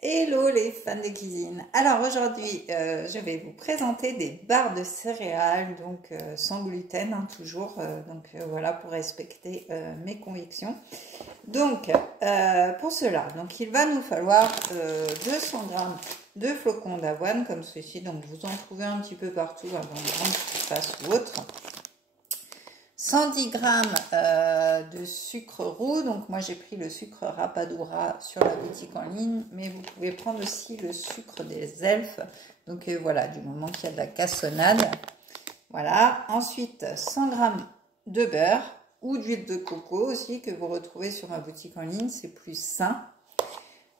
Hello les fans de cuisine. Alors aujourd'hui, je vais vous présenter des barres de céréales, donc sans gluten, hein, toujours. Voilà, pour respecter mes convictions. Donc pour cela, donc il va nous falloir 200 grammes de flocons d'avoine comme ceci. Donc vous en trouvez un petit peu partout, dans une grande surface ou autre. 110 grammes de sucre roux, donc moi j'ai pris le sucre rapadura sur la boutique en ligne, mais vous pouvez prendre aussi le sucre des elfes, donc voilà, du moment qu'il y a de la cassonade. Voilà, ensuite 100 grammes de beurre ou d'huile de coco aussi, que vous retrouvez sur ma boutique en ligne, c'est plus sain.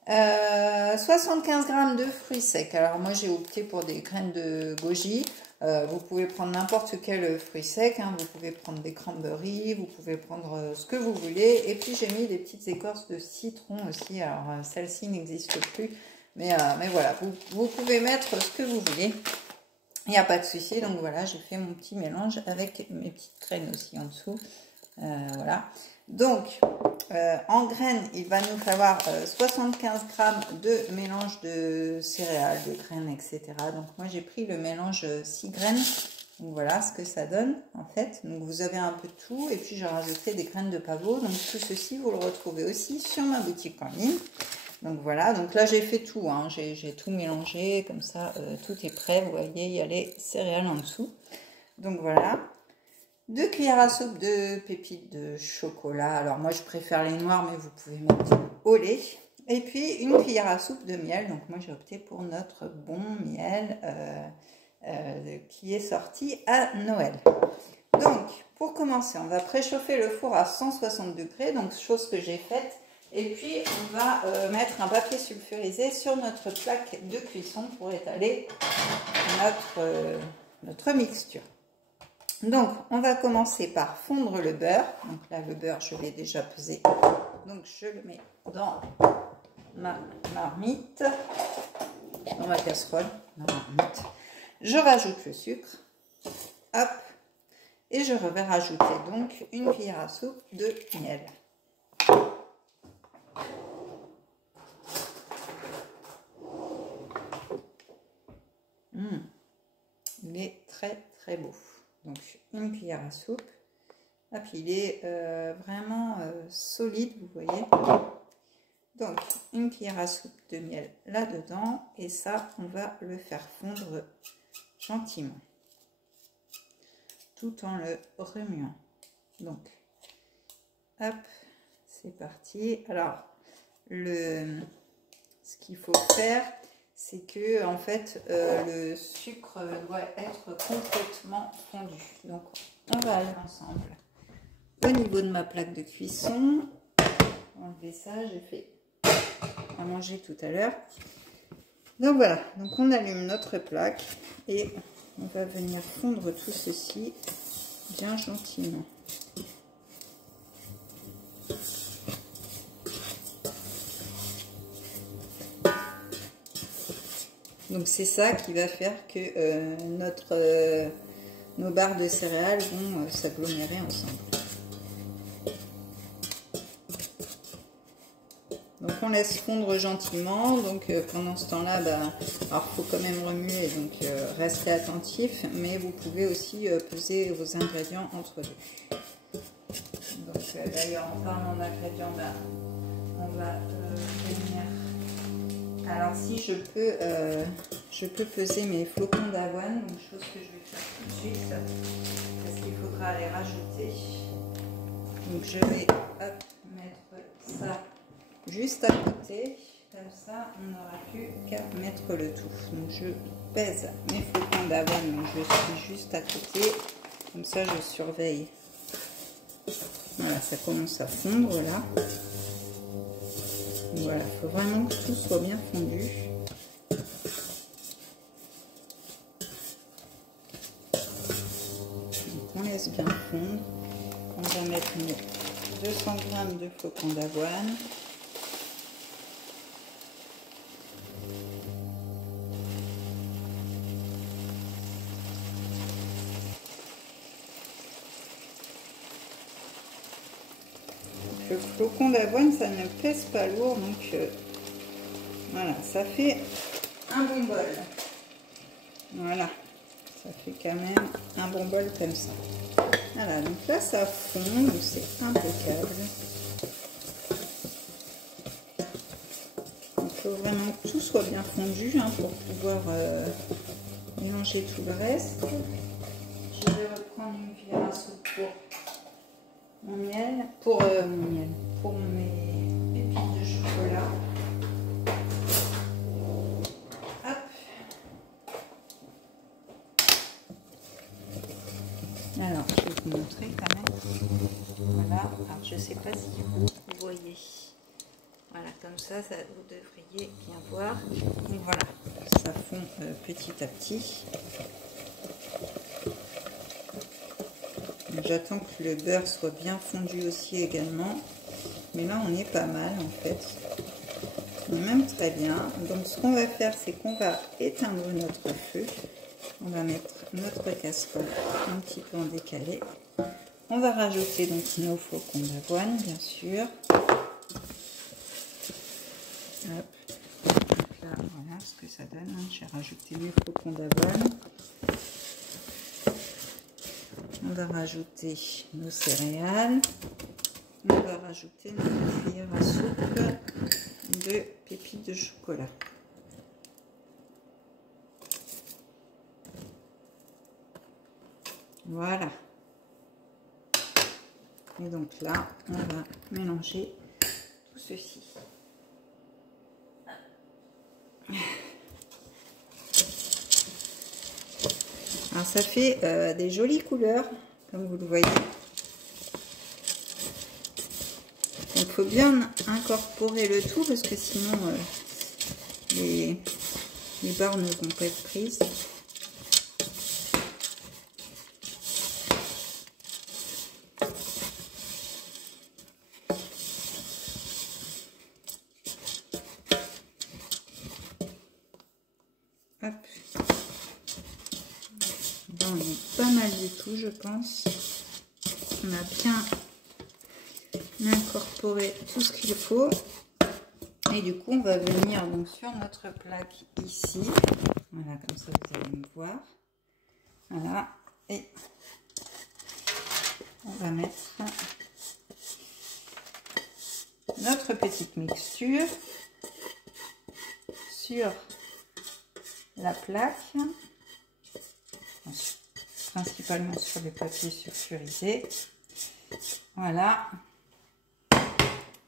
75 grammes de fruits secs, alors moi j'ai opté pour des graines de goji. Vous pouvez prendre n'importe quel fruit sec, hein. Vous pouvez prendre des cranberries, vous pouvez prendre ce que vous voulez. Et puis j'ai mis des petites écorces de citron aussi, alors celle-ci n'existe plus, mais voilà, vous pouvez mettre ce que vous voulez, il n'y a pas de souci. Donc voilà, j'ai fait mon petit mélange avec mes petites graines aussi en dessous, voilà. Donc en graines, il va nous falloir 75 grammes de mélange de céréales, de graines, etc. Donc moi j'ai pris le mélange 6 graines. Donc voilà ce que ça donne en fait. Donc vous avez un peu de tout et puis j'ai rajouté des graines de pavot. Donc tout ceci vous le retrouvez aussi sur ma boutique en ligne. Donc voilà, donc là j'ai fait tout, hein. J'ai tout mélangé comme ça, tout est prêt. Vous voyez, il y a les céréales en dessous. Donc voilà. 2 cuillères à soupe de pépites de chocolat. Alors moi je préfère les noirs, mais vous pouvez mettre au lait. Et puis 1 cuillère à soupe de miel. Donc moi j'ai opté pour notre bon miel qui est sorti à Noël. Donc pour commencer, on va préchauffer le four à 160 degrés. Donc chose que j'ai faite. Et puis on va mettre un papier sulfurisé sur notre plaque de cuisson pour étaler notre mixture. Donc, on va commencer par fondre le beurre. Donc là, le beurre, je l'ai déjà pesé. Donc, je le mets dans ma marmite, dans ma casserole, ma marmite. Je rajoute le sucre. Hop. Et je vais rajouter donc 1 cuillère à soupe de miel. Il est très, très beau. Donc 1 cuillère à soupe. Ah, puis il est vraiment solide, vous voyez. Donc 1 cuillère à soupe de miel là-dedans. Et ça, on va le faire fondre gentiment. Tout en le remuant. Donc, hop, c'est parti. Alors, ce qu'il faut faire, c'est que en fait le sucre doit être complètement fondu. Donc on va aller ensemble au niveau de ma plaque de cuisson. Enlever ça, j'ai fait à manger tout à l'heure. Donc voilà, donc on allume notre plaque et on va venir fondre tout ceci bien gentiment. Donc c'est ça qui va faire que nos barres de céréales vont s'agglomérer ensemble. Donc on laisse fondre gentiment. Donc pendant ce temps-là, alors il faut quand même remuer, donc restez attentif, mais vous pouvez aussi peser vos ingrédients entre deux. Donc d'ailleurs en parlant d'ingrédients, on va venir. Alors si je peux peser mes flocons d'avoine, donc chose que je vais faire tout de suite, parce qu'il faudra les rajouter. Donc je vais mettre ça juste à côté, comme ça on n'aura plus qu'à mettre le tout. Donc je pèse mes flocons d'avoine, donc je suis juste à côté, comme ça je surveille. Voilà, ça commence à fondre là. Voilà, il faut vraiment que tout soit bien fondu. Donc on laisse bien fondre. On va mettre 200 g de flocons d'avoine. Le flocon d'avoine, ça ne pèse pas lourd, donc Voilà, ça fait un bon bol. Voilà, ça fait quand même un bon bol comme ça. Voilà, donc là ça fond, donc c'est impeccable. Il faut vraiment que tout soit bien fondu hein, pour pouvoir mélanger tout le reste. Je vais reprendre une cuillère à soupe pour mon miel, pour mes pépites de chocolat. Hop. Alors, je vais vous montrer quand même. Voilà, alors je ne sais pas si vous voyez. Voilà, comme ça, vous devriez bien voir. Donc voilà, ça fond petit à petit. J'attends que le beurre soit bien fondu aussi également. Mais là, on est pas mal en fait. On est même très bien. Donc ce qu'on va faire, c'est qu'on va éteindre notre feu. On va mettre notre casserole un petit peu en décalé. On va rajouter donc nos flocons d'avoine, bien sûr. Hop. Là, voilà ce que ça donne. J'ai rajouté mes flocons d'avoine. On va rajouter nos céréales. On va rajouter notre cuillère à soupe de pépites de chocolat. Voilà. Et donc là, on va mélanger tout ceci. Alors ça fait des jolies couleurs, comme vous le voyez. Il faut bien incorporer le tout parce que sinon les barres ne vont pas être prises. Hop. Là, on est pas mal du tout, je pense. On a bien incorporé tout ce qu'il faut. Et du coup, on va venir donc sur notre plaque ici. Voilà, comme ça vous allez me voir. Voilà. Et on va mettre notre petite mixture sur la plaque, principalement sur les papiers sulfurisés. Voilà,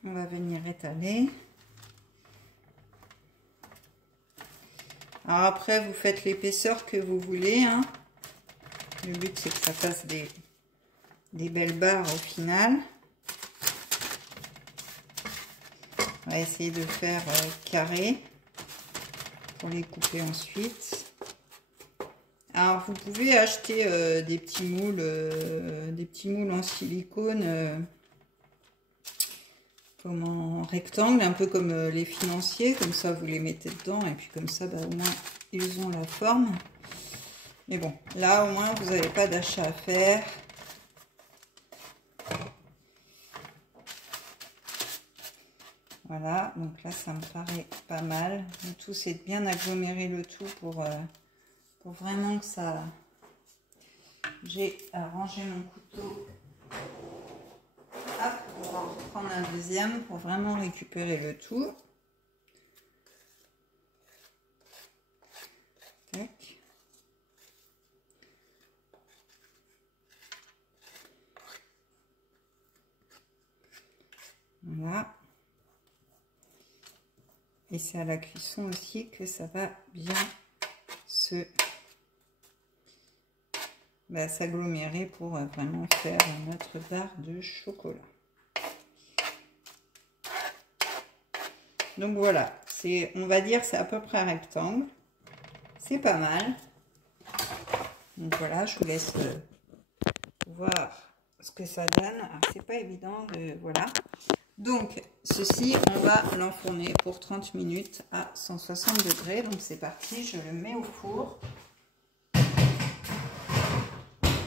on va venir étaler. Alors après, vous faites l'épaisseur que vous voulez, hein. Le but c'est que ça fasse des belles barres au final. On va essayer de faire carré pour les couper ensuite. Alors vous pouvez acheter des petits moules en silicone comme en rectangle, un peu comme les financiers, comme ça vous les mettez dedans et puis comme ça bah, au moins ils ont la forme. Mais bon, là au moins vous n'avez pas d'achat à faire. Voilà, donc là ça me paraît pas mal. Le tout c'est de bien agglomérer le tout pour vraiment que ça... J'ai arrangé mon couteau. Hop, on va en reprendre un deuxième pour vraiment récupérer le tout. Tac. Voilà. Et c'est à la cuisson aussi que ça va bien s'agglomérer pour vraiment faire notre barre de chocolat. Donc voilà, on va dire c'est à peu près rectangle. C'est pas mal. Donc voilà, je vous laisse voir ce que ça donne. Alors c'est pas évident de... Voilà. Donc ceci, on va l'enfourner pour 30 minutes à 160 degrés. Donc c'est parti, je le mets au four.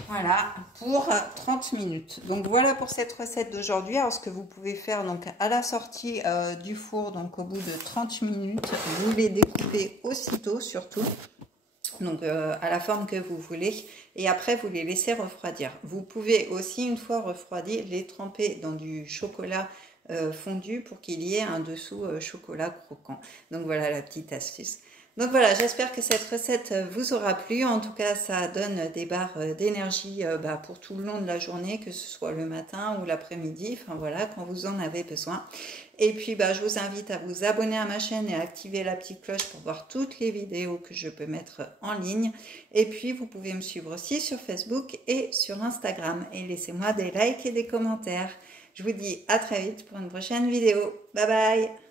Voilà, pour 30 minutes. Donc voilà pour cette recette d'aujourd'hui. Alors ce que vous pouvez faire donc à la sortie du four, donc au bout de 30 minutes, vous les découpez aussitôt surtout. Donc à la forme que vous voulez. Et après vous les laissez refroidir. Vous pouvez aussi une fois refroidis les tremper dans du chocolat fondu pour qu'il y ait un dessous chocolat croquant. Donc voilà la petite astuce. Donc voilà, j'espère que cette recette vous aura plu. En tout cas, ça donne des barres d'énergie pour tout le long de la journée, que ce soit le matin ou l'après-midi, enfin voilà, quand vous en avez besoin. Et puis, je vous invite à vous abonner à ma chaîne et à activer la petite cloche pour voir toutes les vidéos que je peux mettre en ligne. Et puis, vous pouvez me suivre aussi sur Facebook et sur Instagram. Et laissez-moi des likes et des commentaires. Je vous dis à très vite pour une prochaine vidéo. Bye bye!